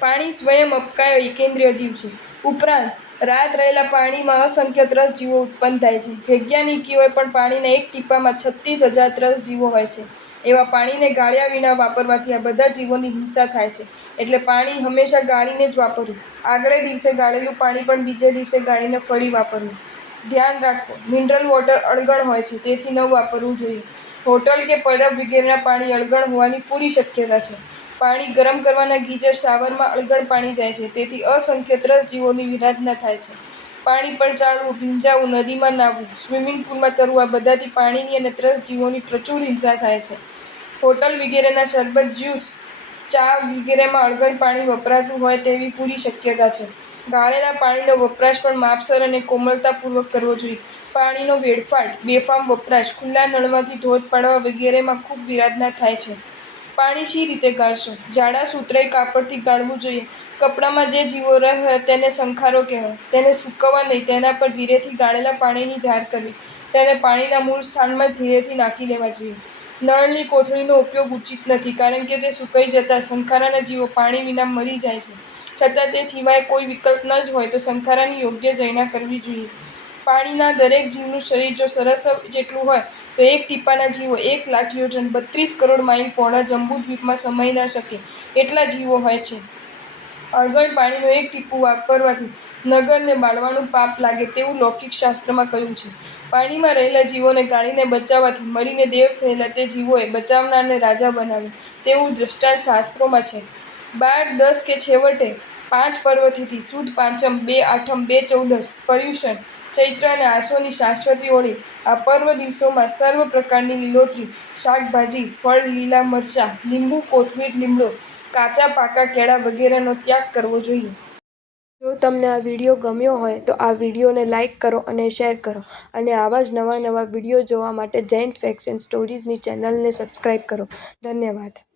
પાણી સ્વયં અપકાય એકેન્દ્રીય જીવ છે. ઉપરાંત રાત રહેલા પાણીમાં અસંખ્ય ત્રસ જીવો ઉત્પન્ન થાય છે. વૈજ્ઞાનિકોએ પણ પાણીના એક ટીપામાં 36,000 ત્રસ જીવો હોય છે. એવા પાણીને ગાળ્યા વિના વાપરવાથી આ બધા જીવોની હિંસા થાય છે. એટલે પાણી હંમેશા ગાળીને જ વાપરવું. આગલે દિવસે ગાળેલું પાણી પણ બીજે દિવસે ગાળીને ફરી વાપરવું. ધ્યાન રાખો, મિનરલ વોટર અળગણ હોય છે, તેથી ન વાપરવું જોઈએ. હોટલ કે પરબ વગેરેના પાણી અળગણ હોવાની પૂરી શક્યતા છે. પાણી ગરમ કરવાના ગીઝર શાવરમાં અળગણ પાણી જાય છે, તેથી અસંખ્ય ત્રસ જીવોની વિરાધના થાય છે. પાણી પર ચાલવું, ભીંજાવું, નદીમાં નાહવું, સ્વિમિંગ પુલમાં તરવું આ બધાથી પાણીની અને ત્રસ જીવોની પ્રચુર હિંસા થાય છે. હોટલ વગેરેના શરબત, જ્યુસ, ચા વગેરેમાં અળગણ પાણી વપરાતું હોય તેવી પૂરી શક્યતા છે. ગાળેલા પાણીનો વપરાશ પણ માપસર અને કોમળતાપૂર્વક કરવો જોઈએ. પાણીનો વેડફાટ, બેફામ વપરાશ, ખુલ્લા નળમાંથી ધોધ પાડવા વગેરેમાં ખૂબ વિરાધના થાય છે. પાણી શી રીતે ગાળશો? જાડા સુતરાઈ કાપડથી ગાળવું જોઈએ. કપડામાં જે જીવો રહે તેને શંખારો કહેવાય. તેને સૂકવવા નહીં, તેના પર ધીરેથી ગાળેલા પાણીની ધાર કરવી. તેને પાણીના મૂળ સ્થાનમાં જ ધીરેથી નાખી દેવા જોઈએ. નળની કોથળીનો ઉપયોગ ઉચિત નથી, કારણ કે તે સૂકાઈ જતાં શંખારાના જીવો પાણી વિના મરી જાય છે. છતાં તે સિવાય કોઈ વિકલ્પ ન જ હોય તો શંખારાની યોગ્ય જૈના કરવી જોઈએ. પાણીના દરેક જીવનું શરીર જો સરસવ જેટલું હોય તો એક ટીપાના જીવો 1,00,000 યોજન 32 કરોડ માઇલ પહોળા જંબુદ્વીપમાં સમાઈ ન શકે એટલા જીવો હોય છે. અળગણ પાણીનું એક ટીપું વાપરવાથી નગરને બાળવાનું પાપ લાગે તેવું લૌકિક શાસ્ત્રમાં કહ્યું છે. પાણીમાં રહેલા જીવોને ગાળીને બચાવવાથી મળીને દેવ થયેલા તે જીવોએ બચાવનારને રાજા બનાવ્યો તેવું દ્રષ્ટાંત શાસ્ત્રોમાં છે. 12, 10 કે છેવટે 5 પર્વતિથિ, સુદ પાંચમ, 2 આઠમ, 2 ચૌદસ, પર્યુષણ, ચૈત્ર અને આસોની શાશ્વતી હોળી આ પર્વ દિવસોમાં સર્વ પ્રકારની લીલોતરી, શાકભાજી, ફળ, લીલા મરચાં, લીંબુ, કોથમીર, લીમડો, કાચા પાકા કેળા વગેરેનો ત્યાગ કરવો જોઈએ. જો તમને આ વિડીયો ગમ્યો હોય તો આ વિડીયોને લાઇક કરો અને શેર કરો અને આવા જ નવા વિડીયો જોવા માટે જૈન ફેક્ટ્સ એન્ડ સ્ટોરીઝની ચેનલને સબસ્ક્રાઇબ કરો. ધન્યવાદ.